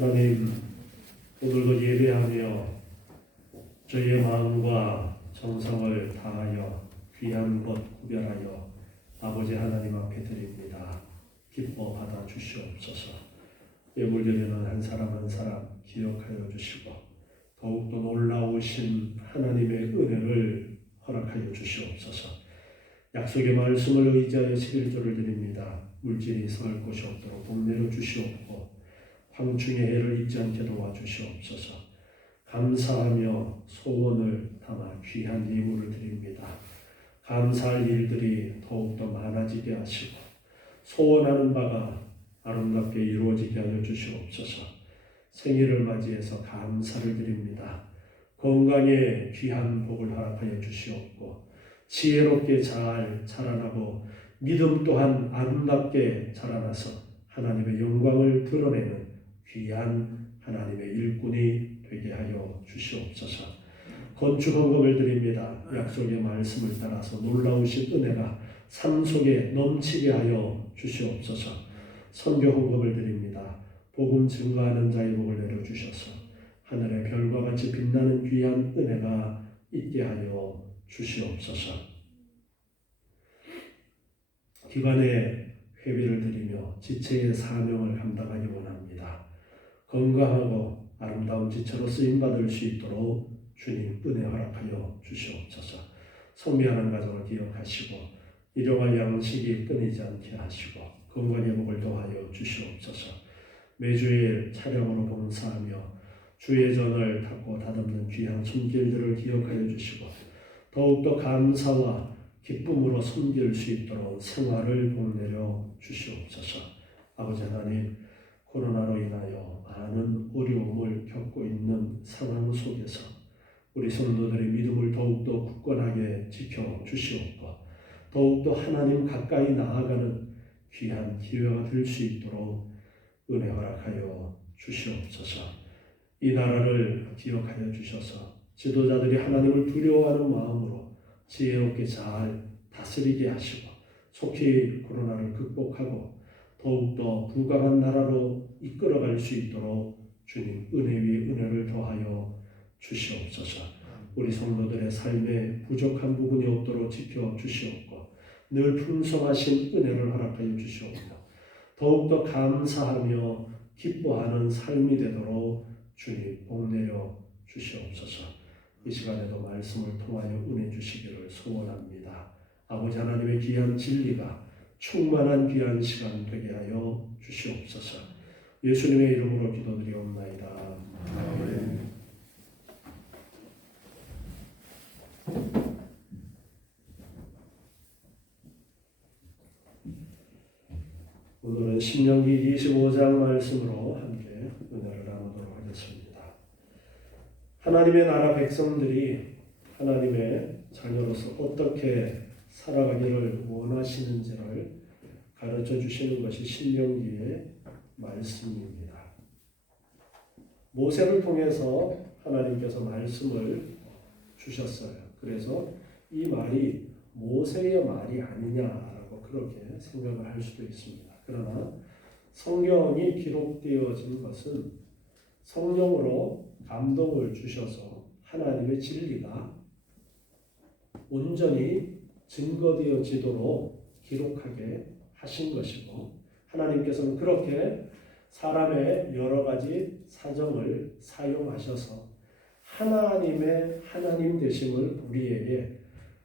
하나님, 오늘도 예배하며 저희의 마음과 정성을 다하여 귀한 것 구별하여 아버지 하나님 앞에 드립니다. 기뻐 받아 주시옵소서. 예물드리는 한 사람 한 사람 기억하여 주시고 더욱더 놀라우신 하나님의 은혜를 허락하여 주시옵소서. 약속의 말씀을 의지하여 11조를 드립니다. 물질이 설 곳이 없도록 복내려 주시옵고 황충의 해를 잊지 않게 도와주시옵소서. 감사하며 소원을 담아 귀한 예물을 드립니다. 감사할 일들이 더욱더 많아지게 하시고 소원하는 바가 아름답게 이루어지게 하여 주시옵소서. 생일을 맞이해서 감사를 드립니다. 건강에 귀한 복을 허락하여 주시옵고 지혜롭게 잘 자라나고 믿음 또한 아름답게 자라나서 하나님의 영광을 드러내는 귀한 하나님의 일꾼이 되게 하여 주시옵소서. 건축 헌금을 드립니다. 약속의 말씀을 따라서 놀라우신 은혜가 삶 속에 넘치게 하여 주시옵소서. 선교 헌금을 드립니다. 복음 증거하는 자의 복을 내려주셔서 하늘의 별과 같이 빛나는 귀한 은혜가 있게 하여 주시옵소서. 기관의 회비를 드리며 지체의 사명을 감당하기 원합니다. 건강하고 아름다운 지체로 쓰임받을 수 있도록 주님 은혜 허락하여 주시옵소서. 성미하는 가정을 기억하시고 일용할 양식이 끊이지 않게 하시고 건강의 복을 더하여 주시옵소서. 매주일 차량으로 봉사하며 주의 전을 닦고 다듬는 귀한 손길들을 기억하여 주시고 더욱더 감사와 기쁨으로 섬길 수 있도록 생활을 복내려 주시옵소서. 아버지 하나님, 코로나로 인하여 많은 어려움을 겪고 있는 상황 속에서 우리 성도들의 믿음을 더욱더 굳건하게 지켜주시옵고 더욱더 하나님 가까이 나아가는 귀한 기회가 될 수 있도록 은혜 허락하여 주시옵소서. 이 나라를 기억하여 주셔서 지도자들이 하나님을 두려워하는 마음으로 지혜롭게 잘 다스리게 하시고 속히 코로나를 극복하고 더욱더 부강한 나라로 이끌어갈 수 있도록 주님 은혜 위에 은혜를 더하여 주시옵소서. 우리 성도들의 삶에 부족한 부분이 없도록 지켜주시옵고 늘 풍성하신 은혜를 허락하여 주시옵고 더욱더 감사하며 기뻐하는 삶이 되도록 주님 복내려 주시옵소서. 이 시간에도 말씀을 통하여 은혜 주시기를 소원합니다. 아버지 하나님의 귀한 진리가 충만한 귀한 시간 되게 하여 주시옵소서. 예수님의 이름으로 기도드리옵나이다. 아멘. 오늘은 신명기 25장 말씀으로 함께 은혜를 나누도록 하겠습니다. 하나님의 나라 백성들이 하나님의 자녀로서 어떻게 살아가기를 원하시는지를 가르쳐 주시는 것이 신명기의 말씀입니다. 모세를 통해서 하나님께서 말씀을 주셨어요. 그래서 이 말이 모세의 말이 아니냐라고 그렇게 생각을 할 수도 있습니다. 그러나 성경이 기록되어진 것은 성령으로 감동을 주셔서 하나님의 진리가 온전히 증거되어지도록 기록하게 하신 것이고 하나님께서는 그렇게 사람의 여러 가지 사정을 사용하셔서 하나님의 하나님 되심을 우리에게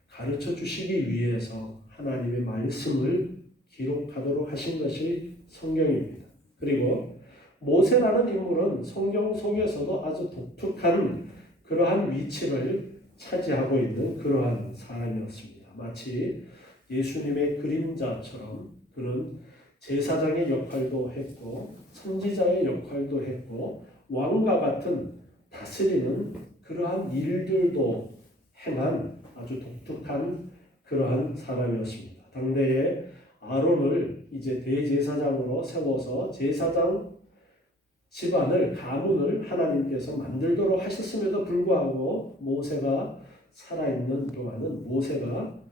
가르쳐 주시기 위해서 하나님의 말씀을 기록하도록 하신 것이 성경입니다. 그리고 모세라는 인물은 성경 속에서도 아주 독특한 그러한 위치를 차지하고 있는 그러한 사람이었습니다. 마치 예수님의 그림자처럼 그는 제사장의 역할도 했고 선지자의 역할도 했고 왕과 같은 다스리는 그러한 일들도 행한 아주 독특한 그러한 사람이었습니다. 당대에 아론을 이제 대제사장으로 세워서 제사장 집안을 가문을 하나님께서 만들도록 하셨음에도 불구하고 모세가 살아있는 동안은 모세가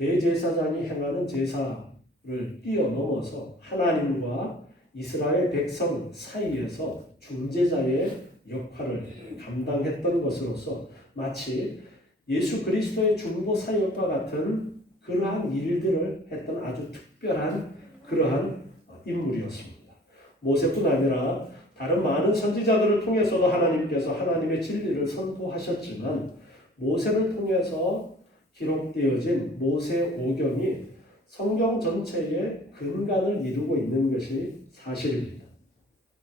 대제사장이 행하는 제사를 뛰어넘어서 하나님과 이스라엘 백성 사이에서 중재자의 역할을 감당했던 것으로서 마치 예수 그리스도의 중보 사역과 같은 그러한 일들을 했던 아주 특별한 그러한 인물이었습니다. 모세뿐 아니라 다른 많은 선지자들을 통해서도 하나님께서 하나님의 진리를 선포하셨지만 모세를 통해서 기록되어진 모세 오경이 성경 전체의 근간을 이루고 있는 것이 사실입니다.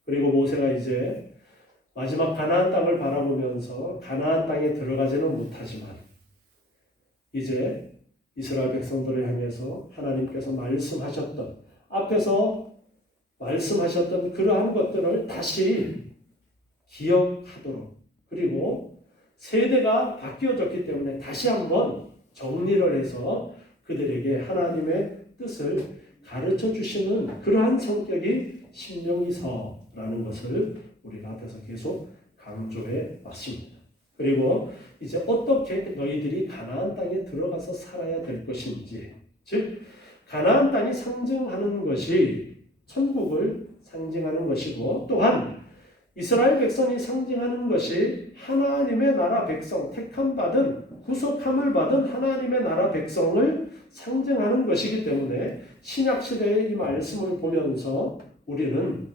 그리고 모세가 이제 마지막 가나안 땅을 바라보면서 가나안 땅에 들어가지는 못하지만 이제 이스라엘 백성들을 향해서 하나님께서 말씀하셨던 앞에서 말씀하셨던 그러한 것들을 다시 기억하도록 그리고 세대가 바뀌어졌기 때문에 다시 한번 정리를 해서 그들에게 하나님의 뜻을 가르쳐 주시는 그러한 성격이 신명기서라는 것을 우리가 앞에서 계속 강조해 왔습니다. 그리고 이제 어떻게 너희들이 가나안 땅에 들어가서 살아야 될 것인지, 즉 가나안 땅이 상징하는 것이 천국을 상징하는 것이고 또한 이스라엘 백성이 상징하는 것이 하나님의 나라 백성, 택함받은 구속함을 받은 하나님의 나라 백성을 상징하는 것이기 때문에 신약시대의 이 말씀을 보면서 우리는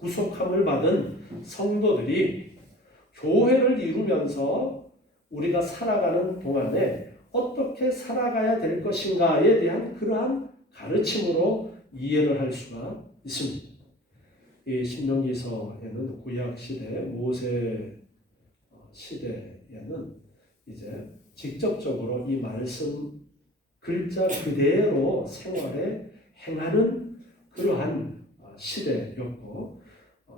구속함을 받은 성도들이 교회를 이루면서 우리가 살아가는 동안에 어떻게 살아가야 될 것인가에 대한 그러한 가르침으로 이해를 할 수가 있습니다. 이 신명기서에는 구약 시대 모세 시대에는 이제 직접적으로 이 말씀 글자 그대로 생활에 행하는 그러한 시대였고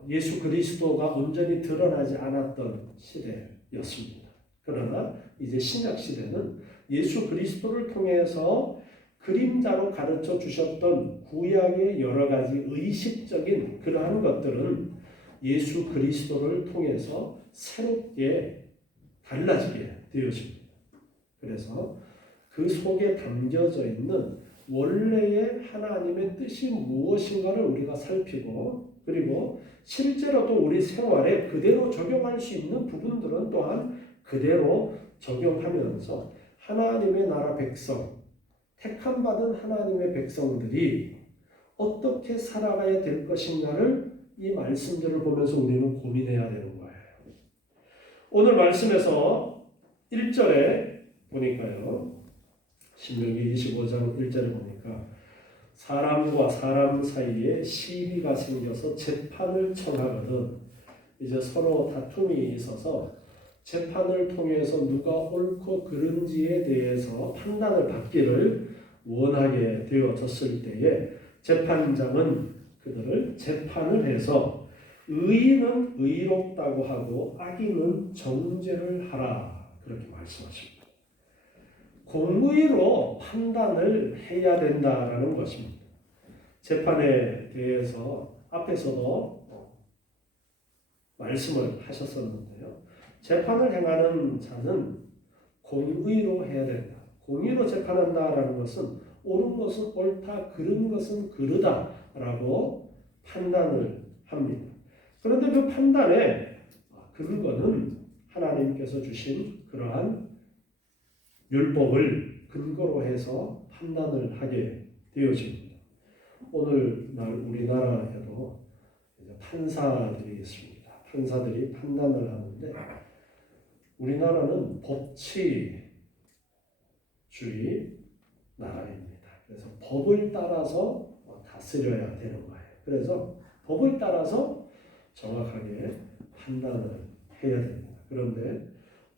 예수 그리스도가 온전히 드러나지 않았던 시대였습니다. 그러나 이제 신약 시대는 예수 그리스도를 통해서 그림자로 가르쳐 주셨던 구약의 여러 가지 의식적인 그러한 것들은 예수 그리스도를 통해서 새롭게 달라지게 되어집니다. 그래서 그 속에 담겨져 있는 원래의 하나님의 뜻이 무엇인가를 우리가 살피고 그리고 실제로도 우리 생활에 그대로 적용할 수 있는 부분들은 또한 그대로 적용하면서 하나님의 나라 백성, 택함받은 하나님의 백성들이 어떻게 살아가야 될 것인가를 이 말씀들을 보면서 우리는 고민해야 되는 거예요. 오늘 말씀에서 1절에 보니까요. 신명기 25장 1절에 보니까 사람과 사람 사이에 시비가 생겨서 재판을 청하거든 이제 서로 다툼이 있어서 재판을 통해서 누가 옳고 그른지에 대해서 판단을 받기를 원하게 되어졌을 때에 재판장은 그들을 재판을 해서 의인은 의롭다고 하고 악인은 정죄를 하라 그렇게 말씀하십니다. 공의로 판단을 해야 된다라는 것입니다. 재판에 대해서 앞에서도 말씀을 하셨었는데요. 재판을 행하는 자는 공의로 해야 된다. 공의로 재판한다라는 것은 옳은 것은 옳다, 그른 것은 그르다라고 판단을 합니다. 그런데 그 판단의 근거는 하나님께서 주신 그러한 율법을 근거로 해서 판단을 하게 되어집니다. 오늘날 우리나라에도 판사들이 있습니다. 판사들이 판단을 하는데 우리나라는 법치주의 나라입니다. 그래서 법을 따라서 다스려야 되는 거예요. 그래서 법을 따라서 정확하게 판단을 해야 됩니다. 그런데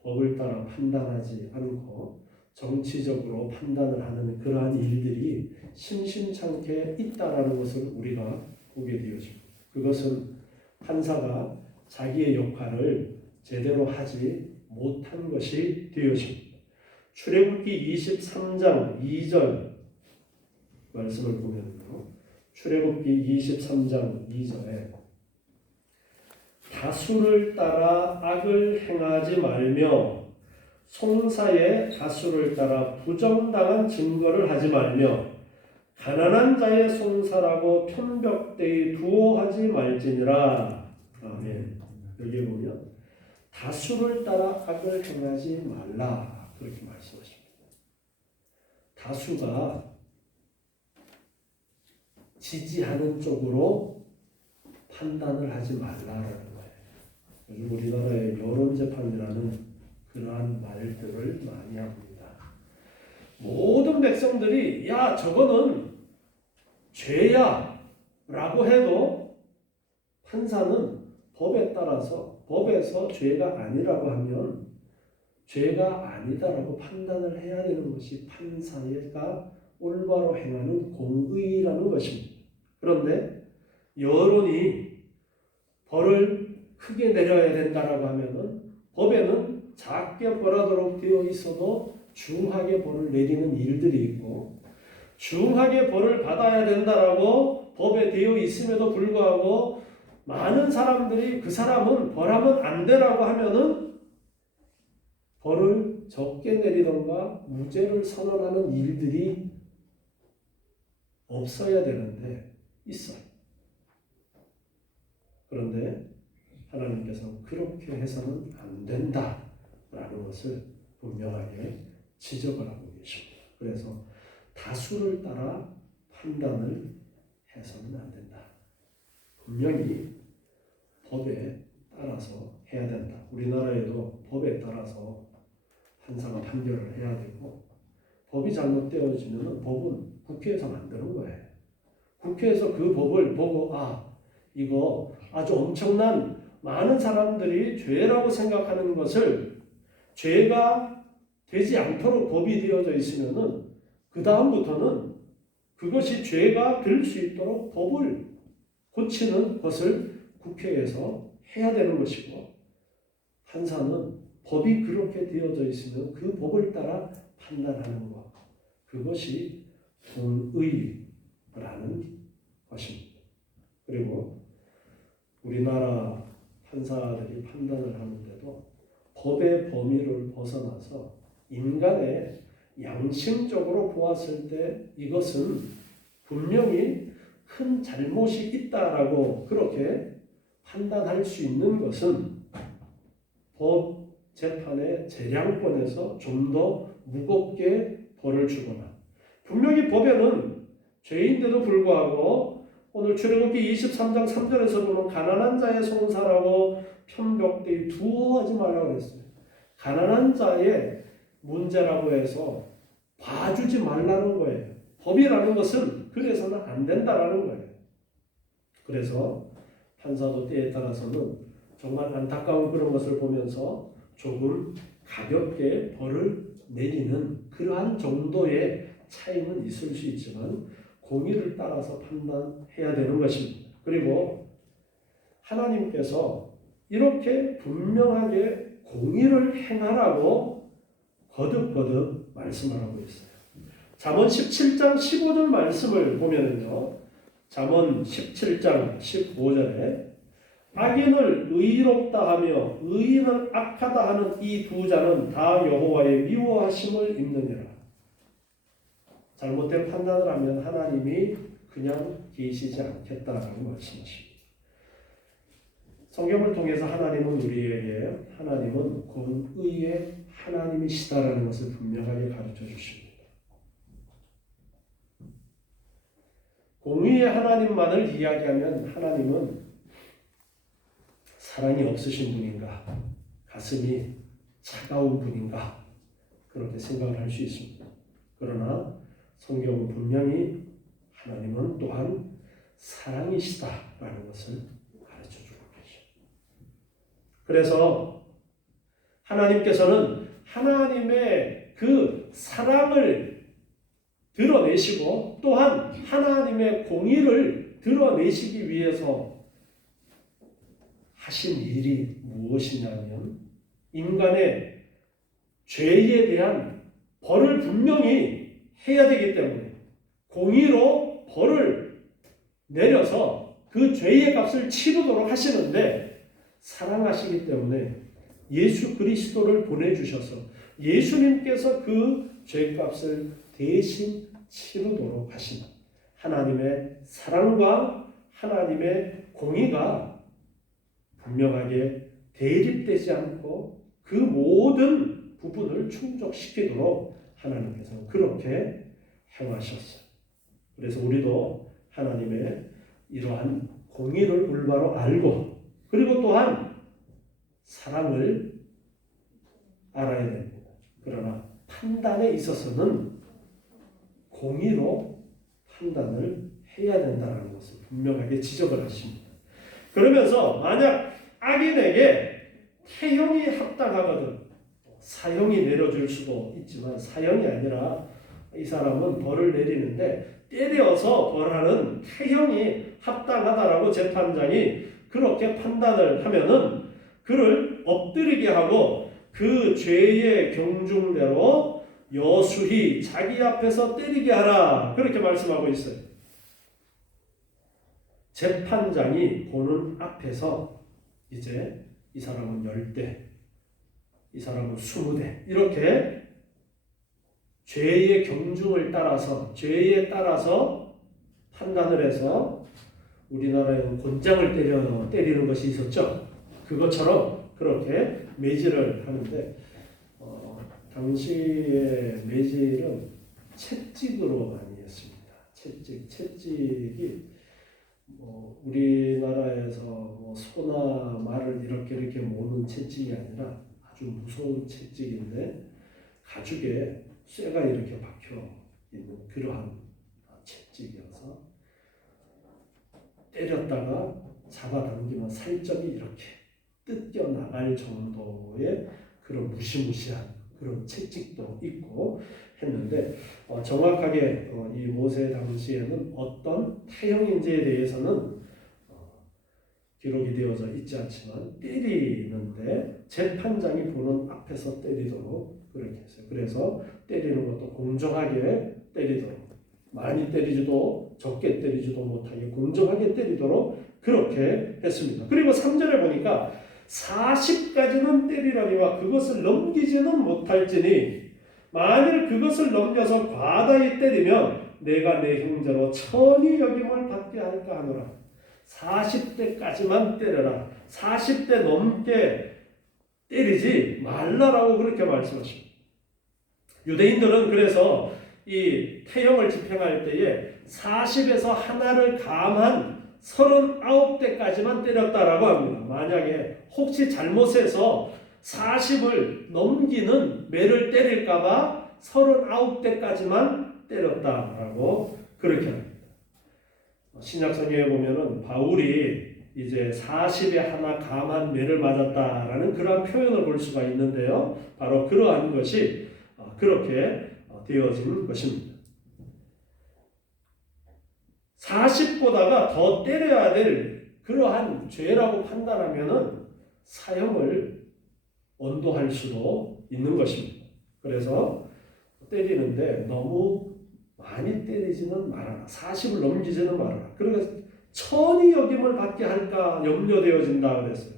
법을 따라 판단하지 않고 정치적으로 판단을 하는 그러한 일들이 심심찮게 있다라는 것을 우리가 보게 되어집니다. 그것은 판사가 자기의 역할을 제대로 하지 못한 것이 되어집니다. 출애굽기 23장 2절 말씀을 보면요. 출애굽기 23장 2절에 다수를 따라 악을 행하지 말며 송사의 다수를 따라 부정당한 증거를 하지 말며 가난한 자의 송사라고 편벽되이 두어하지 말지니라. 아멘. 여기 보면 다수를 따라 악을 행하지 말라 그렇게 말씀하십니다. 다수가 지지하는 쪽으로 판단을 하지 말라라는 거예요. 요즘 우리나라의 여론재판이라는 그러한 말들을 많이 합니다. 모든 백성들이 야 저거는 죄야 라고 해도 판사는 법에 따라서 법에서 죄가 아니라고 하면 죄가 아니다라고 판단을 해야 되는 것이 판사가 올바로 행하는 공의라는 것입니다. 그런데 여론이 벌을 크게 내려야 된다라고 하면은 법에는 작게 벌하도록 되어 있어도 중하게 벌을 내리는 일들이 있고 중하게 벌을 받아야 된다라고 법에 되어 있음에도 불구하고 많은 사람들이 그 사람은 벌하면 안 되라고 하면은 벌을 적게 내리던가 무죄를 선언하는 일들이 없어야 되는데 있어요. 그런데 하나님께서는 그렇게 해서는 안 된다라는 것을 분명하게 지적을 하고 계십니다. 그래서 다수를 따라 판단을 해서는 안 된다. 분명히 법에 따라서 해야 된다. 우리나라에도 법에 따라서 판사가 판결을 해야 되고 법이 잘못되어지면 법은 국회에서 만드는 거예요. 국회에서 그 법을 보고 이거 아주 엄청난 많은 사람들이 죄라고 생각하는 것을 죄가 되지 않도록 법이 되어져 있으면은 그 다음부터는 그것이 죄가 될 수 있도록 법을 고치는 것을 국회에서 해야 되는 것이고 판사는 법이 그렇게 되어져 있으면 그 법을 따라 판단하는 것 그것이 공의라는 것입니다. 그리고 우리나라 판사들이 판단을 하는데도 법의 범위를 벗어나서 인간의 양심적으로 보았을 때 이것은 분명히 큰 잘못이 있다라고 그렇게 판단할 수 있는 것은 법 재판의 재량권에서 좀 더 무겁게 벌을 주거나 분명히 법에는 죄인데도 불구하고 오늘 출애굽기 23장 3절에서 보면 가난한 자의 송사라고 편벽되이 두어하지 말라고 그랬어요. 가난한 자의 문제라고 해서 봐주지 말라는 거예요. 법이라는 것은 그래서는 안 된다라는 거예요. 그래서 판사도 때에 따라서는 정말 안타까운 그런 것을 보면서 조금 가볍게 벌을 내리는 그러한 정도의 차이는 있을 수 있지만 공의를 따라서 판단해야 되는 것입니다. 그리고 하나님께서 이렇게 분명하게 공의를 행하라고 거듭거듭 말씀을 하고 있어요. 잠언 17장 15절 말씀을 보면은요. 잠언 17장 15절에 악인을 의롭다 하며 의인을 악하다 하는 이 두 자는 다 여호와의 미워하심을 입느니라. 잘못된 판단을 하면 하나님이 그냥 계시지 않겠다라고 말씀하십니다. 성경을 통해서 하나님은 우리에게 하나님은 공의의 하나님이시다라는 것을 분명하게 가르쳐 주십니다. 공의의 하나님만을 이야기하면 하나님은 사랑이 없으신 분인가? 가슴이 차가운 분인가? 그렇게 생각을 할 수 있습니다. 그러나 성경은 분명히 하나님은 또한 사랑이시다라는 것을 가르쳐주고 계십니다. 그래서 하나님께서는 하나님의 그 사랑을 드러내시고 또한 하나님의 공의를 드러내시기 위해서 하신 일이 무엇이냐면 인간의 죄에 대한 벌을 분명히 해야 되기 때문에 공의로 벌을 내려서 그 죄의 값을 치르도록 하시는데 사랑하시기 때문에 예수 그리스도를 보내주셔서 예수님께서 그 죄값을 대신 치르도록 하신다. 하나님의 사랑과 하나님의 공의가 분명하게 대립되지 않고 그 모든 부분을 충족시키도록 하나님께서는 그렇게 행하셨어요. 그래서 우리도 하나님의 이러한 공의를 올바로 알고 그리고 또한 사랑을 알아야 됩니다. 그러나 판단에 있어서는 공의로 판단을 해야 된다는 것을 분명하게 지적을 하십니다. 그러면서 만약 악인에게 태형이 합당하거든 사형이 내려줄 수도 있지만 사형이 아니라 이 사람은 벌을 내리는데 때려서 벌하는 태형이 합당하다라고 재판장이 그렇게 판단을 하면은 그를 엎드리게 하고 그 죄의 경중대로 여수히 자기 앞에서 때리게 하라 그렇게 말씀하고 있어요. 재판장이 보는 앞에서 이제 이 사람은 10대, 이 사람은 20대 이렇게 죄의 경중을 따라서 죄에 따라서 판단을 해서 우리나라에는 곤장을 때리는 것이 있었죠. 그것처럼 그렇게 매질을 하는데 당시의 매질은 채찍으로 많이 했습니다. 채찍이 우리나라에서 소나 말을 이렇게 모는 채찍이 아니라 아주 무서운 채찍인데 가죽에 쇠가 이렇게 박혀 있는 그러한 채찍이어서 때렸다가 잡아당기면 살점이 이렇게 뜯겨 나갈 정도의 그런 무시무시한 그런 채찍도 있고 했는데 정확하게 이 모세 당시에는 어떤 태형인지에 대해서는 기록이 되어져 있지 않지만 때리는데 재판장이 보는 앞에서 때리도록 그렇게 했어요. 그래서 때리는 것도 공정하게 때리도록 많이 때리지도 적게 때리지도 못하게 공정하게 때리도록 그렇게 했습니다. 그리고 3절에 보니까 40까지는 때리라니와 그것을 넘기지는 못할지니 만일 그것을 넘겨서 과다히 때리면 내가 내 형제로 천히 여김을 받게 할까 하노라. 40대까지만 때려라. 40대 넘게 때리지 말라라고 그렇게 말씀하십니다. 유대인들은 그래서 이 태형을 집행할 때에 40에서 하나를 감한 39대까지만 때렸다라고 합니다. 만약에 혹시 잘못해서 40을 넘기는 매를 때릴까봐 39대까지만 때렸다라고 그렇게 합니다. 신약성경에 보면은 바울이 이제 40에 하나 감한 매를 맞았다라는 그러한 표현을 볼 수가 있는데요. 바로 그러한 것이 그렇게 되어진 것입니다. 40보다가 더 때려야 될 그러한 죄라고 판단하면은 사형을 언도할 수도 있는 것입니다. 그래서 때리는데 너무 많이 때리지는 말아라. 40을 넘기지는 말아라. 그러니까 천히 여김을 받게 할까 염려되어진다 그랬어요.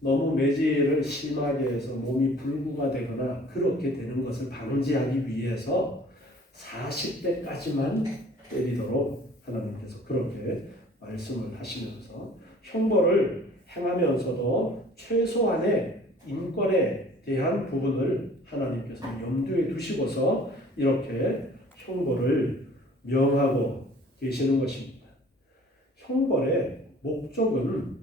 너무 매질을 심하게 해서 몸이 불구가 되거나 그렇게 되는 것을 방지하기 위해서 40대까지만 때리도록 하나님께서 그렇게 말씀을 하시면서 형벌을 행하면서도 최소한의 인권에 대한 부분을 하나님께서 염두에 두시고서 이렇게 형벌을 명하고 계시는 것입니다. 형벌의 목적은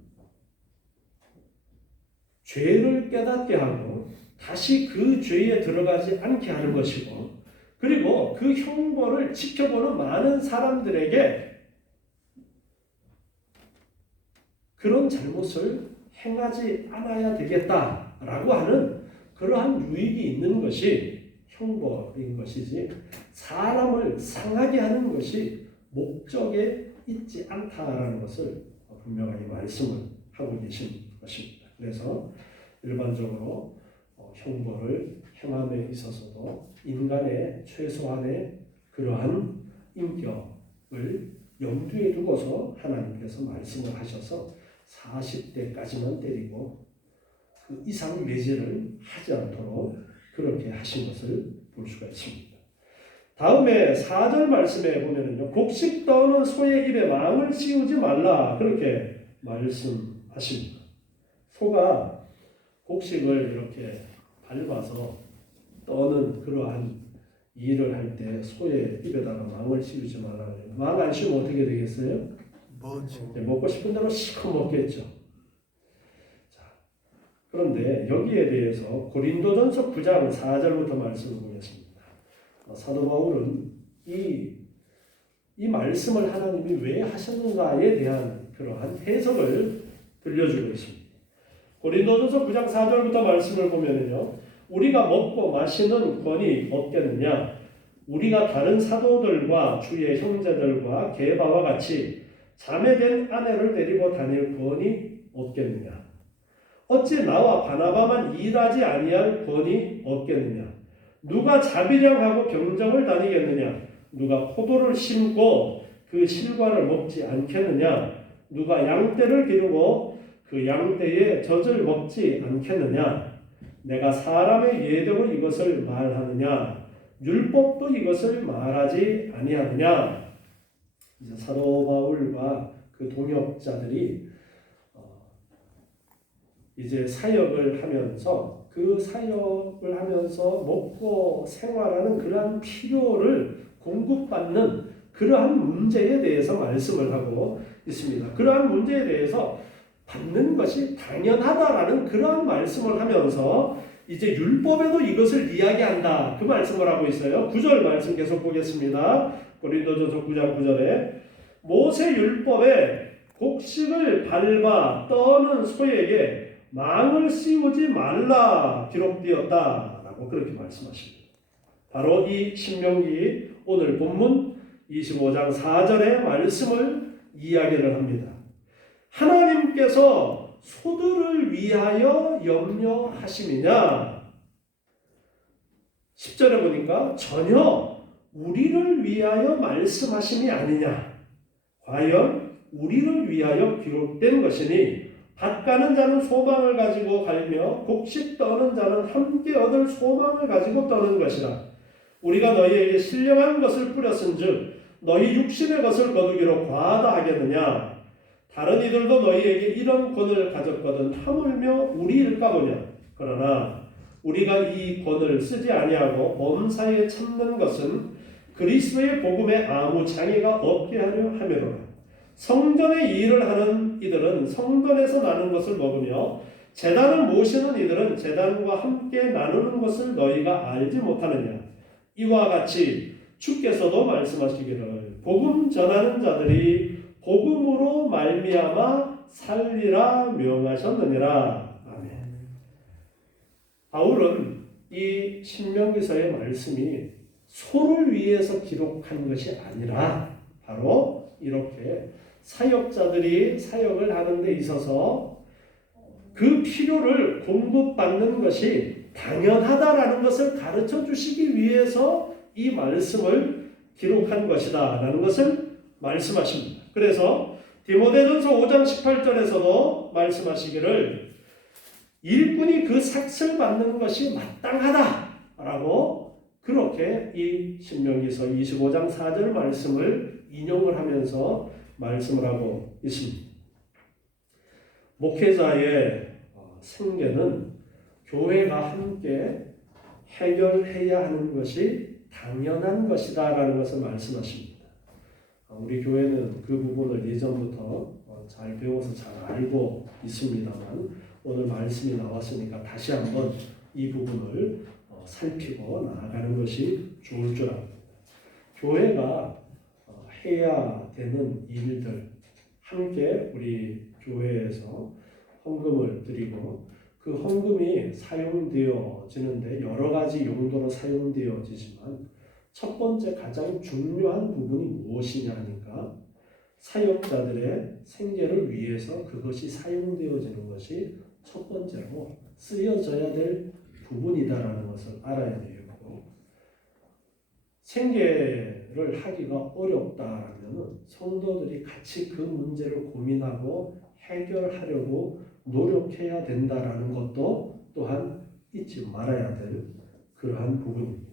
죄를 깨닫게 하고 다시 그 죄에 들어가지 않게 하는 것이고 그리고 그 형벌을 지켜보는 많은 사람들에게 그런 잘못을 행하지 않아야 되겠다라고 하는 그러한 유익이 있는 것이 형벌인 것이지 사람을 상하게 하는 것이 목적에 있지 않다라는 것을 분명하게 말씀을 하고 계신 것입니다. 그래서 일반적으로 형벌을 행함에 있어서도 인간의 최소한의 그러한 인격을 염두에 두고서 하나님께서 말씀을 하셔서 40대까지만 때리고 그 이상 매질을 하지 않도록 그렇게 하신 것을 볼 수가 있습니다. 다음에 4절 말씀에 보면은요, 곡식 떠는 소의 입에 망을 씌우지 말라 그렇게 말씀하십니다. 소가 곡식을 이렇게 밟아서 떠는 그러한 일을 할 때 소의 입에다가 망을 씌우지 말라. 망 안 씌우면 어떻게 되겠어요? 먹고 싶은 대로 실컷 먹겠죠. 자, 그런데 여기에 대해서 고린도전서 9장 4절부터 말씀을 보겠습니다. 사도 바울은 이 말씀을 하나님이 왜 하셨는가에 대한 그러한 해석을 들려주고 있습니다. 고린도전서 9장 4절부터 말씀을 보면요, 우리가 먹고 마시는 권이 없겠느냐? 우리가 다른 사도들과 주의 형제들과 게바와 같이 자매된 아내를 데리고 다닐 권이 없겠느냐? 어찌 나와 바나바만 일하지 아니할 권이 없겠느냐? 누가 자비량하고 병정을 다니겠느냐? 누가 포도를 심고 그 실과를 먹지 않겠느냐? 누가 양떼를 기르고 그 양떼의 젖을 먹지 않겠느냐? 내가 사람의 예대로 이것을 말하느냐? 율법도 이것을 말하지 아니하느냐? 이제 사도 바울과 그 동역자들이 이제 사역을 하면서 그 사역을 하면서 먹고 생활하는 그러한 필요를 공급받는 그러한 문제에 대해서 말씀을 하고 있습니다. 그러한 문제에 대해서 받는 것이 당연하다라는 그러한 말씀을 하면서 이제 율법에도 이것을 이야기한다. 그 말씀을 하고 있어요. 9절 말씀 계속 보겠습니다. 고린도전서 9장 9절에 모세 율법에 곡식을 밟아 떠는 소에게 망을 씌우지 말라 기록되었다라고 그렇게 말씀하십니다. 바로 이 신명기 오늘 본문 25장 4절의 말씀을 이야기를 합니다. 하나님께서 소들을 위하여 염려하심이냐? 10절에 보니까 전혀 우리를 위하여 말씀하심이 아니냐? 과연 우리를 위하여 기록된 것이니 밭 가는 자는 소망을 가지고 갈며 곡식 떠는 자는 함께 얻을 소망을 가지고 떠는 것이라. 우리가 너희에게 신령한 것을 뿌렸은즉 너희 육신의 것을 거두기로 과다하겠느냐? 다른 이들도 너희에게 이런 권을 가졌거든 하물며 우리일까 보냐? 그러나 우리가 이 권을 쓰지 아니하고 범사에 참는 것은 그리스도의 복음에 아무 장애가 없게 하려 함이로라. 성전의 일을 하는 이들은 성전에서 나는 것을 먹으며 제단을 모시는 이들은 제단과 함께 나누는 것을 너희가 알지 못하느냐? 이와 같이 주께서도 말씀하시기를 복음 전하는 자들이 복음으로 말미암아 살리라 명하셨느니라. 아멘. 바울은 이 신명기서의 말씀이 소를 위해서 기록한 것이 아니라 바로 이렇게 사역자들이 사역을 하는 데 있어서 그 필요를 공급받는 것이 당연하다라는 것을 가르쳐 주시기 위해서 이 말씀을 기록한 것이다 라는 것을 말씀하십니다. 그래서 디모데전서 5장 18절에서도 말씀하시기를 일꾼이 그 삭슬 받는 것이 마땅하다라고 그렇게 이 신명기서 25장 4절 말씀을 인용을 하면서 말씀을 하고 있습니다. 목회자의 생계는 교회가 함께 해결해야 하는 것이 당연한 것이다 라는 것을 말씀하십니다. 우리 교회는 그 부분을 예전부터 잘 배워서 잘 알고 있습니다만 오늘 말씀이 나왔으니까 다시 한번 이 부분을 살피고 나아가는 것이 좋을 줄 압니다. 교회가 해야 되는 일들 함께 우리 교회에서 헌금을 드리고 그 헌금이 사용되어지는데 여러 가지 용도로 사용되어지지만 첫 번째 가장 중요한 부분이 무엇이냐 하니까 사역자들의 생계를 위해서 그것이 사용되어지는 것이 첫 번째로 쓰여져야 될 부분이다라는 것을 알아야 되고 생계를 하기가 어렵다라면 성도들이 같이 그 문제를 고민하고 해결하려고 노력해야 된다라는 것도 또한 잊지 말아야 될 그러한 부분입니다.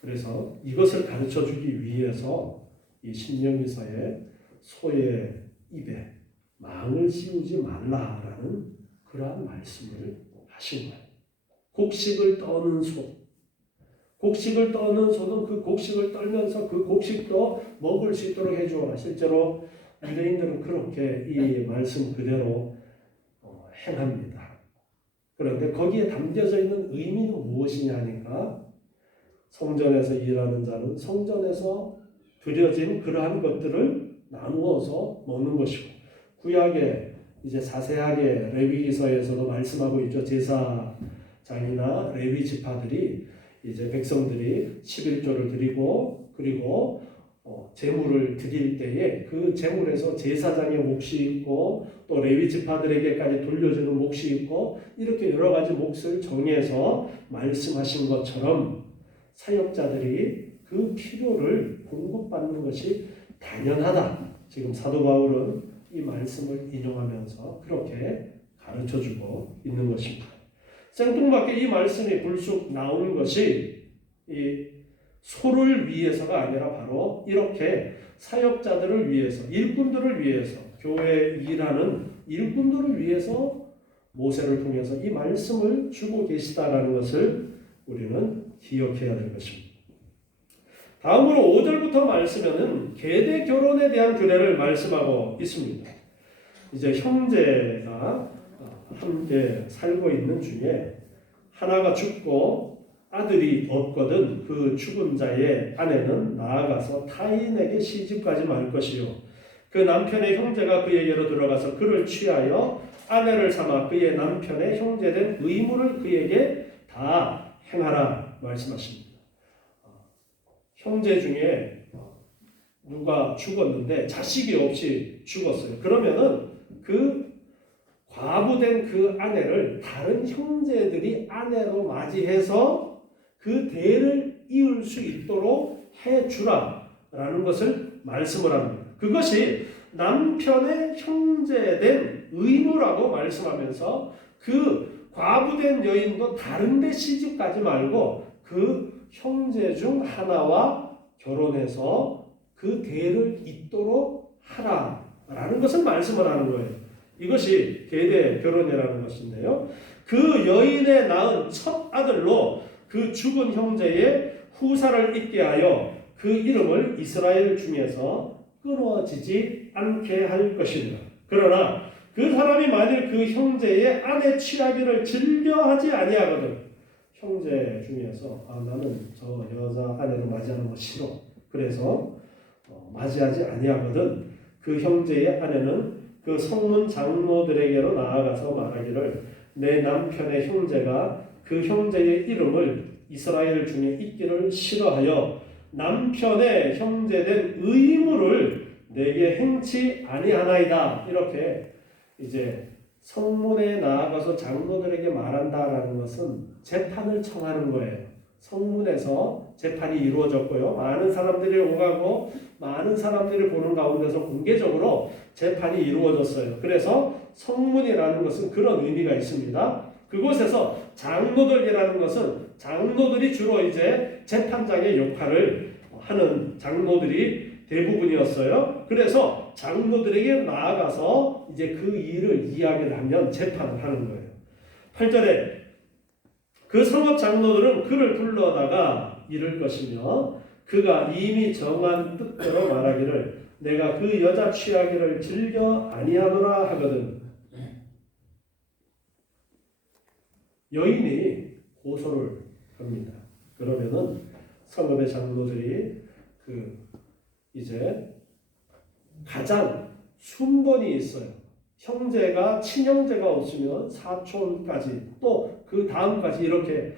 그래서 이것을 가르쳐 주기 위해서 이 신명기서에 소의 입에 망을 씌우지 말라라는 그러한 말씀을 하신 거예요. 곡식을 떠는 소. 곡식을 떠는 소는 그 곡식을 떨면서 그 곡식도 먹을 수 있도록 해주어라. 실제로 유대인들은 그렇게 이 말씀 그대로 행합니다. 그런데 거기에 담겨져 있는 의미는 무엇이냐 하니까 성전에서 일하는 자는 성전에서 드려진 그러한 것들을 나누어서 먹는 것이고, 구약에 이제 자세하게 레위기서에서도 말씀하고 있죠. 제사장이나 레위 지파들이 이제 백성들이 11조를 드리고, 그리고 제물을 드릴 때에 그 제물에서 제사장의 몫이 있고 또 레위 지파들에게까지 돌려주는 몫이 있고, 이렇게 여러 가지 몫을 정해서 말씀하신 것처럼 사역자들이 그 필요를 공급받는 것이 당연하다. 지금 사도 바울은 이 말씀을 인용하면서 그렇게 가르쳐주고 있는 것입니다. 생뚱맞게 이 말씀이 불쑥 나오는 것이 이 소를 위해서가 아니라 바로 이렇게 사역자들을 위해서, 일꾼들을 위해서, 교회에 일하는 일꾼들을 위해서 모세를 통해서 이 말씀을 주고 계시다라는 것을 우리는 기억해야 될 것입니다. 다음으로 5절부터 말씀에는 계대 결혼에 대한 규례를 말씀하고 있습니다. 이제 형제가 함께 살고 있는 중에 하나가 죽고 아들이 없거든 그 죽은 자의 아내는 나아가서 타인에게 시집가지 말 것이요, 그 남편의 형제가 그에게로 들어가서 그를 취하여 아내를 삼아 그의 남편의 형제된 의무를 그에게 다 행하라 말씀하십니다. 형제 중에 누가 죽었는데 자식이 없이 죽었어요. 그러면은 그 과부된 그 아내를 다른 형제들이 아내로 맞이해서 그 대를 이을 수 있도록 해주라라는 것을 말씀을 합니다. 그것이 남편의 형제된 의무라고 말씀하면서 그 과부된 여인도 다른 데 시집 가지 말고 그 형제 중 하나와 결혼해서 그 대를 잇도록 하라라는 것을 말씀을 하는 거예요. 이것이 계대 결혼이라는 것인데요. 그 여인의 낳은 첫 아들로 그 죽은 형제의 후사를 잇게 하여 그 이름을 이스라엘 중에서 끊어지지 않게 할 것이니라. 그러나 그 사람이 만일 그 형제의 아내 취하기를 즐겨하지 아니하거든, 형제 중에서 나는 저 여자 아내로 맞이하는 거 싫어, 그래서 맞이하지 아니하거든, 그 형제의 아내는 그 성문 장로들에게로 나아가서 말하기를 내 남편의 형제가 그 형제의 이름을 이스라엘 중에 있기를 싫어하여 남편의 형제된 의무를 내게 행치 아니하나이다. 이렇게 이제 성문에 나아가서 장로들에게 말한다라는 것은 재판을 청하는 거예요. 성문에서 재판이 이루어졌고요, 많은 사람들이 오가고 많은 사람들이 보는 가운데서 공개적으로 재판이 이루어졌어요. 그래서 성문이라는 것은 그런 의미가 있습니다. 그곳에서 장로들이라는 것은 장로들이 주로 이제 재판장의 역할을 하는 장로들이 대부분이었어요. 그래서 장로들에게 나아가서 이제 그 일을 이야기를 하면 재판을 하는 거예요. 8절에 그 성읍 장로들은 그를 불러다가 이를 것이며 그가 이미 정한 뜻대로 말하기를 내가 그 여자 취하기를 즐겨 아니하노라 하거든. 여인이 고소를 합니다. 그러면은 성읍의 장로들이 이제 가장 순번이 있어요. 형제가 친형제가 없으면 사촌까지 또 그 다음까지 이렇게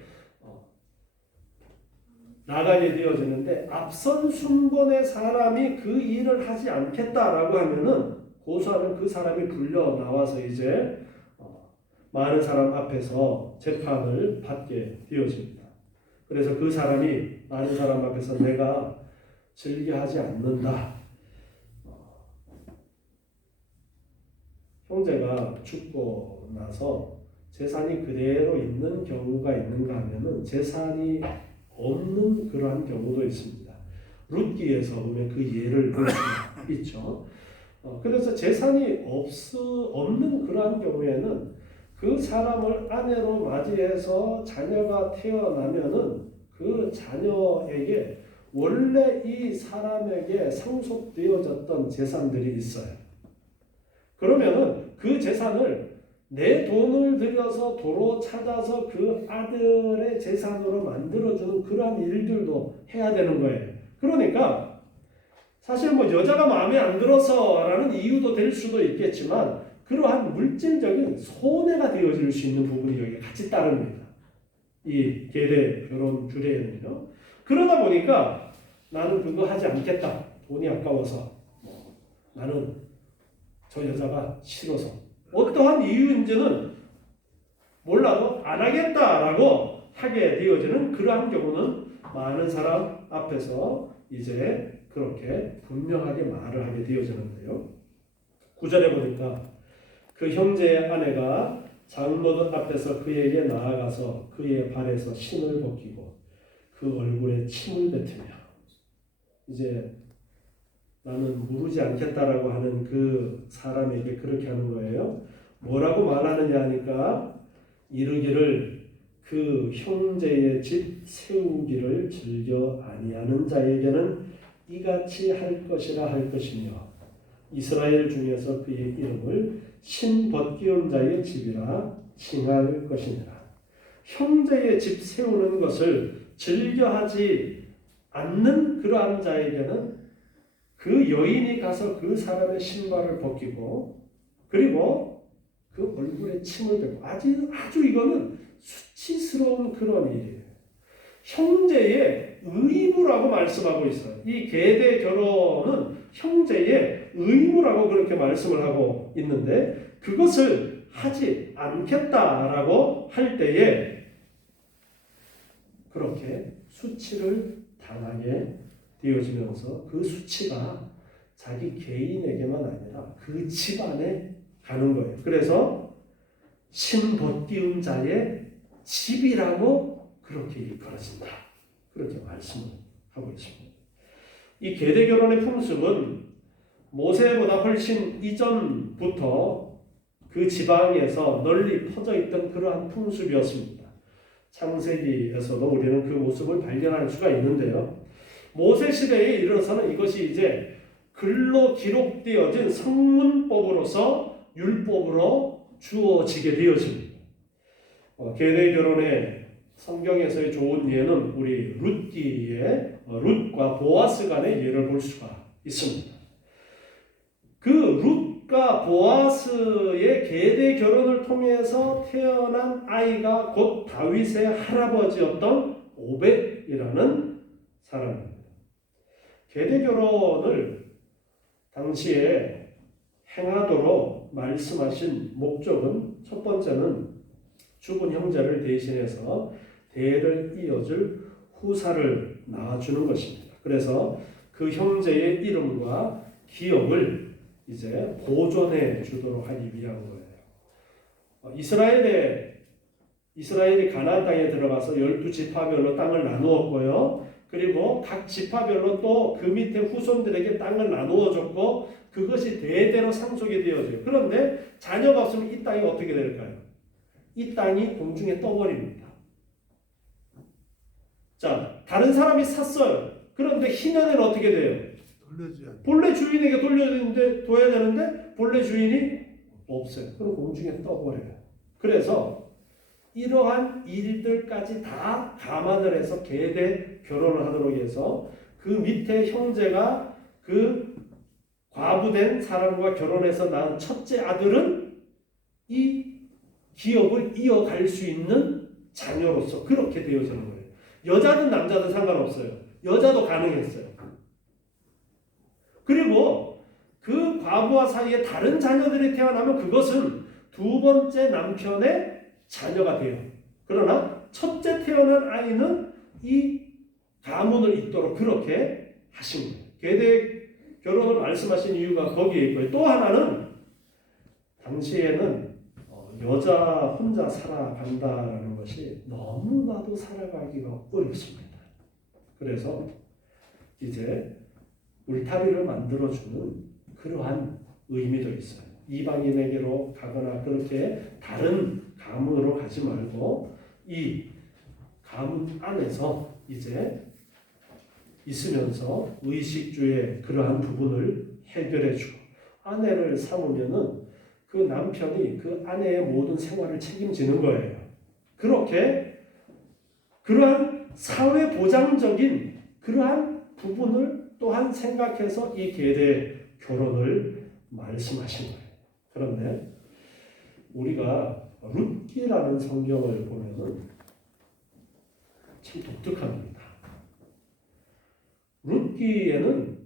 나가게 되어지는데, 앞선 순번의 사람이 그 일을 하지 않겠다라고 하면은 고소하면 그 사람이 불려 나와서 이제 많은 사람 앞에서 재판을 받게 되어집니다. 그래서 그 사람이 많은 사람 앞에서 내가 즐겨하지 않는다, 형제가 죽고 나서 재산이 그대로 있는 경우가 있는가 하면은 재산이 없는 그러한 경우도 있습니다. 룻기에서 보면 그 예를 볼 수 있죠. 그래서 재산이 없는 그러한 경우에는 그 사람을 아내로 맞이해서 자녀가 태어나면은 그 자녀에게 원래 이 사람에게 상속되어졌던 재산들이 있어요. 그러면은 그 재산을 내 돈을 들여서 도로 찾아서 그 아들의 재산으로 만들어주는 그러한 일들도 해야 되는 거예요. 그러니까 사실 뭐 여자가 마음에 안 들어서라는 이유도 될 수도 있겠지만 그러한 물질적인 손해가 되어질 수 있는 부분이 여기 같이 따릅니다. 이 계대 결혼 규례에는요. 그러다 보니까 나는 그거 하지 않겠다. 돈이 아까워서. 나는 저 여자가 싫어서. 어떠한 이유인지는 몰라도 안 하겠다라고 하게 되어지는 그러한 경우는 많은 사람 앞에서 이제 그렇게 분명하게 말을 하게 되어지는데요. 9절에 보니까 그 형제의 아내가 장로들 앞에서 그에게 나아가서 그의 발에서 신을 벗기고 그 얼굴에 침을 뱉으며 이제 나는 무르지 않겠다라고 하는 그 사람에게 그렇게 하는 거예요. 뭐라고 말하느냐 하니까 이르기를 그 형제의 집 세우기를 즐겨 아니하는 자에게는 이같이 할 것이라 할 것이며 이스라엘 중에서 그의 이름을 신벗기운 자의 집이라 칭할 것이니라. 형제의 집 세우는 것을 즐겨하지 않는 그러한 자에게는 그 여인이 가서 그 사람의 신발을 벗기고 그리고 그 얼굴에 침을 뱉고 아주 이거는 수치스러운 그런 일이에요. 형제의 의무라고 말씀하고 있어요. 이 계대 결혼은 형제의 의무라고 그렇게 말씀을 하고 있는데 그것을 하지 않겠다라고 할 때에 그렇게 수치를 당하게 되어지면서 그 수치가 자기 개인에게만 아니라 그 집안에 가는 거예요. 그래서 신벗기운 자의 집이라고 그렇게 일컬어진다. 그렇게 말씀을 하고 있습니다. 이 계대 결혼의 풍습은 모세보다 훨씬 이전부터 그 지방에서 널리 퍼져 있던 그러한 풍습이었습니다. 창세기에서도 우리는 그 모습을 발견할 수가 있는데요. 모세 시대에 이르러서는 이것이 이제 글로 기록되어진 성문법으로서 율법으로 주어지게 되어집니다. 계대 결혼의 성경에서의 좋은 예는 우리 룻기의 룻과 보아스 간의 예를 볼 수가 있습니다. 그 룻과 보아스의 계대 결혼을 통해서 태어난 아이가 곧 다윗의 할아버지였던 오벳이라는 사람입니다. 계대 결혼을 당시에 행하도록 말씀하신 목적은 첫 번째는 죽은 형제를 대신해서 대를 이어줄 후사를 낳아주는 것입니다. 그래서 그 형제의 이름과 기업을 이제 보존해 주도록 하기 위한 거예요. 이스라엘이 가나안 땅에 들어가서 12지파별로 땅을 나누었고요. 그리고 각 지파별로 또 그 밑에 후손들에게 땅을 나누어 줬고 그것이 대대로 상속이 되어져요. 그런데 자녀가 없으면 이 땅이 어떻게 될까요? 이 땅이 공중에 떠버립니다. 자, 다른 사람이 샀어요. 그런데 희년에는 어떻게 돼요? 본래 주인에게 돌려야 되는데 본래 주인이 없어요. 그럼 공중에 떠버려요. 그래서 이러한 일들까지 다 감안을 해서 계대 결혼을 하도록 해서 그 밑에 형제가 그 과부된 사람과 결혼해서 낳은 첫째 아들은 이 기업을 이어갈 수 있는 자녀로서 그렇게 되어지는 거예요. 여자든 남자든 상관없어요. 여자도 가능했어요. 그리고 그 과부와 사이에 다른 자녀들이 태어나면 그것은 두 번째 남편의 자녀가 돼요. 그러나 첫째 태어난 아이는 이 가문을 잇도록 그렇게 하신 거예요. 계대 결혼을 말씀하신 이유가 거기에 있고요. 또 하나는 당시에는 여자 혼자 살아간다라는 것이 너무나도 살아가기가 어렵습니다. 그래서 이제 울타리를 만들어주는 그러한 의미도 있어요. 이방인에게로 가거나 그렇게 다른 가문으로 가지 말고 이 가문 안에서 이제 있으면서 의식주의 그러한 부분을 해결해주고 아내를 삼으면은 그 남편이 그 아내의 모든 생활을 책임지는 거예요. 그렇게 그러한 사회 보장적인 그러한 부분을 또한 생각해서 이 계대 결혼을 말씀하신 거예요. 그런데 우리가 룻기라는 성경을 보면은 참 독특합니다. 룻기에는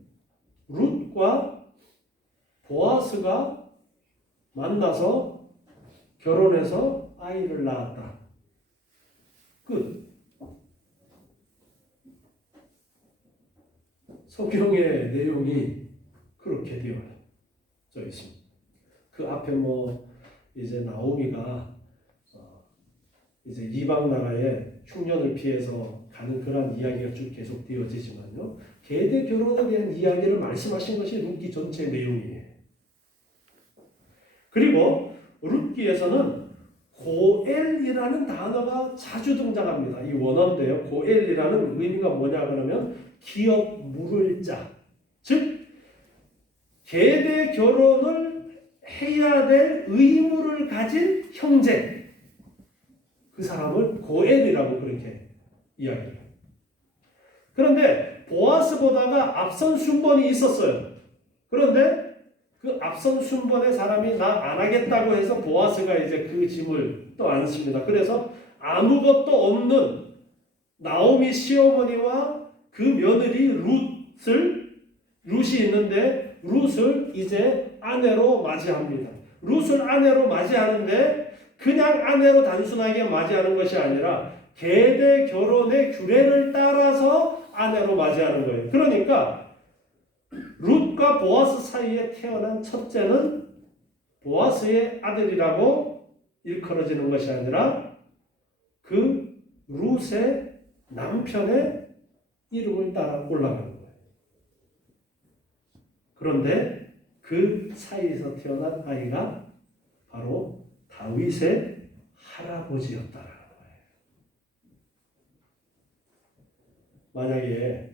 룻과 보아스가 만나서 결혼해서 아이를 낳았다. 끝. 성경의 내용이 그렇게 되어져 있습니다. 그 앞에 이제 나오미가 이제 이방 나라에 흉년을 피해서 가는 그런 이야기가 쭉 계속 되어지지만요. 계대 결혼에 대한 이야기를 말씀하신 것이 룻기 전체 내용이에요. 그리고 룻기에서는 고엘이라는 단어가 자주 등장합니다. 이 원어인데요. 고엘이라는 의미가 뭐냐 그러면 기업 물을 자. 즉 계대 결혼을 해야 될 의무를 가진 형제. 그 사람을 고엘이라고 그렇게 이야기해요. 그런데 보아스보다가 앞선 순번이 있었어요. 그런데 그 앞선 순번의 사람이 나 안 하겠다고 해서 보아스가 이제 그 짐을 또 안습니다. 그래서 아무것도 없는 나오미 시어머니와 그 며느리 룻이 있는데 룻을 이제 아내로 맞이합니다. 룻을 아내로 맞이하는데 그냥 아내로 단순하게 맞이하는 것이 아니라 계대 결혼의 규례를 따라서 아내로 맞이하는 거예요. 그러니까 룻과 보아스 사이에 태어난 첫째는 보아스의 아들이라고 일컬어지는 것이 아니라 그 룻의 남편의 이름을 따라 올라가는 거예요. 그런데 그 사이에서 태어난 아이가 바로 다윗의 할아버지였다라는 거예요. 만약에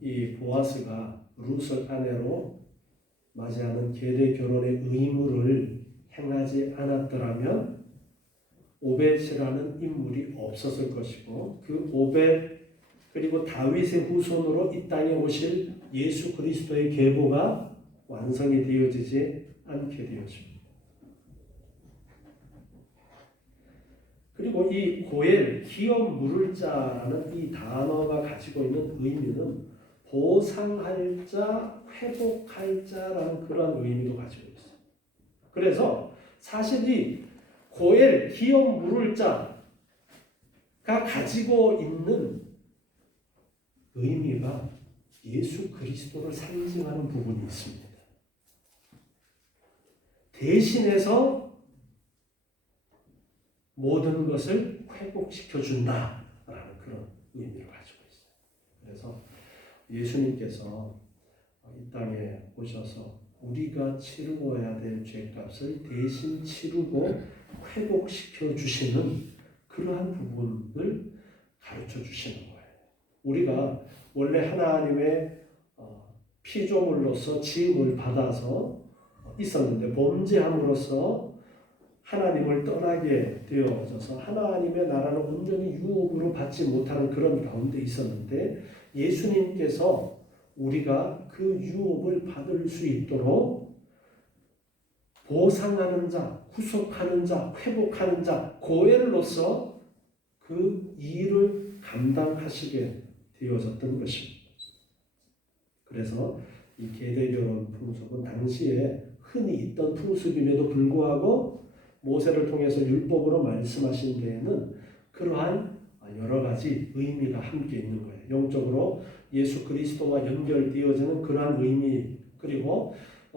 이 보아스가 룻을 아내로 맞이하는 계대 결혼의 의무를 행하지 않았더라면 오벳이라는 인물이 없었을 것이고 그 오벳 그리고 다윗의 후손으로 이 땅에 오실 예수 그리스도의 계보가 완성이 되어지지 않게 되었습니다. 그리고 이 고엘, 기업 물을 자라는 이 단어가 가지고 있는 의미는 보상할 자, 회복할 자라는 그런 의미도 가지고 있어요. 그래서 사실 이 고엘, 기업 물을 자가 가지고 있는 의미가 예수 그리스도를 상징하는 부분이 있습니다. 대신해서 모든 것을 회복시켜 준다라는 그런 의미를 가지고 있어요. 그래서 예수님께서 이 땅에 오셔서 우리가 치루어야 될 죄값을 대신 치르고 회복시켜 주시는 그러한 부분을 가르쳐 주시는 거예요. 우리가 원래 하나님의 피조물로서 지음을 받아서 있었는데 범죄함으로써 하나님을 떠나게 되어져서 하나님의 나라를 온전히 유업으로 받지 못하는 그런 가운데 있었는데 예수님께서 우리가 그 유업을 받을 수 있도록 보상하는 자, 구속하는 자, 회복하는 자, 고엘로서 그 일을 감당하시게 되어졌던 것입니다. 그래서 이 계대결혼 풍습은 당시에 흔히 있던 풍습임에도 불구하고 모세를 통해서 율법으로 말씀하신 데에는 그러한 여러 가지 의미가 함께 있는 거예요. 영적으로 예수 그리스도와 연결되어지는 그러한 의미, 그리고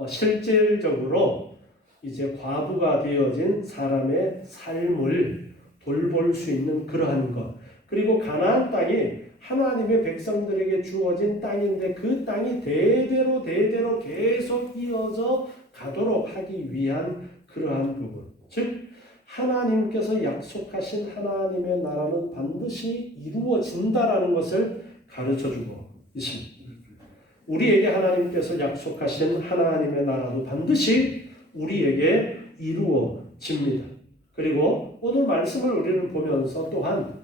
실질적으로 이제 과부가 되어진 사람의 삶을 돌볼 수 있는 그러한 것, 그리고 가나안 땅이 하나님의 백성들에게 주어진 땅인데 그 땅이 대대로 계속 이어져 가도록 하기 위한 그러한 부분. 즉 하나님께서 약속하신 하나님의 나라는 반드시 이루어진다라는 것을 가르쳐주고 있습니다. 우리에게 하나님께서 약속하신 하나님의 나라도 반드시 우리에게 이루어집니다. 그리고 오늘 말씀을 우리는 보면서 또한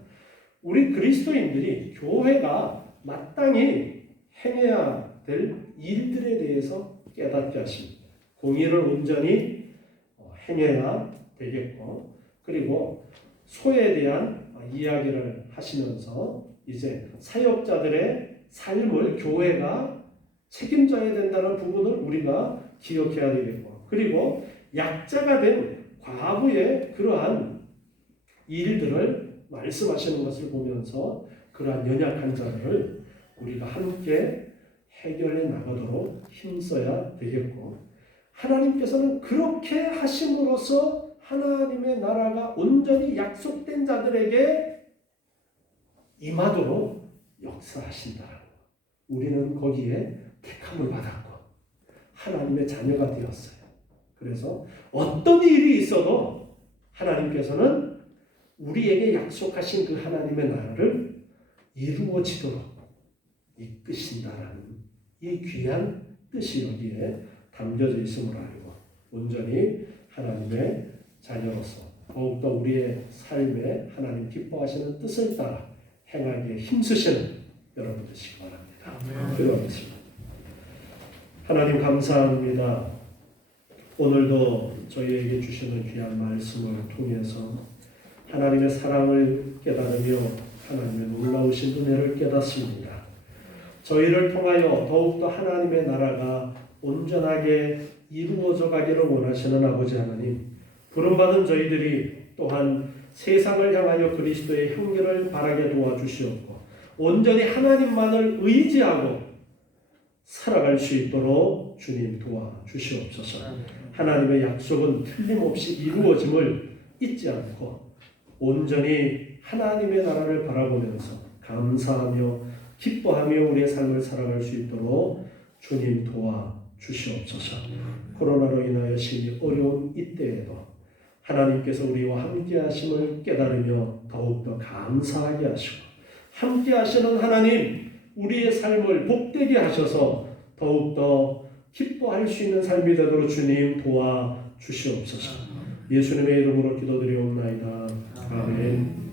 우리 그리스도인들이 교회가 마땅히 행해야 될 일들에 대해서 깨닫게 하십니다. 공의를 온전히 행해야 되겠고, 그리고 소에 대한 이야기를 하시면서 이제 사역자들의 삶을 교회가 책임져야 된다는 부분을 우리가 기억해야 되겠고, 그리고 약자가 된 과부의 그러한 일들을 말씀하시는 것을 보면서 그러한 연약한 자들을 우리가 함께 해결해 나가도록 힘써야 되겠고, 하나님께서는 그렇게 하심으로써 하나님의 나라가 온전히 약속된 자들에게 임하도록 역사하신다. 우리는 거기에 택함을 받았고 하나님의 자녀가 되었어요. 그래서 어떤 일이 있어도 하나님께서는 우리에게 약속하신 그 하나님의 나라를 이루어지도록 이끄신다라는 이 귀한 뜻이 여기에 담겨져 있음을 알고 온전히 하나님의 자녀로서 더욱더 우리의 삶에 하나님 기뻐하시는 뜻을 따라 행하기에 힘쓰시는 여러분 되시기 바랍니다. 기도하겠습니다. 하나님 감사합니다. 오늘도 저희에게 주시는 귀한 말씀을 통해서 하나님의 사랑을 깨달으며 하나님의 놀라우신 은혜를 깨닫습니다. 저희를 통하여 더욱더 하나님의 나라가 온전하게 이루어져 가기를 원하시는 아버지 하나님, 부름받은 저희들이 또한 세상을 향하여 그리스도의 형기를 바라게 도와주시옵고 온전히 하나님만을 의지하고 살아갈 수 있도록 주님 도와주시옵소서. 하나님의 약속은 틀림없이 이루어짐을 잊지 않고 온전히 하나님의 나라를 바라보면서 감사하며 기뻐하며 우리의 삶을 살아갈 수 있도록 주님 도와주시옵소서. 코로나로 인하여 심히 어려운 이때에도 하나님께서 우리와 함께 하심을 깨달으며 더욱더 감사하게 하시고 함께 하시는 하나님, 우리의 삶을 복되게 하셔서 더욱더 기뻐할 수 있는 삶이 되도록 주님 도와주시옵소서. 예수님의 이름으로 기도드리옵나이다. 아멘.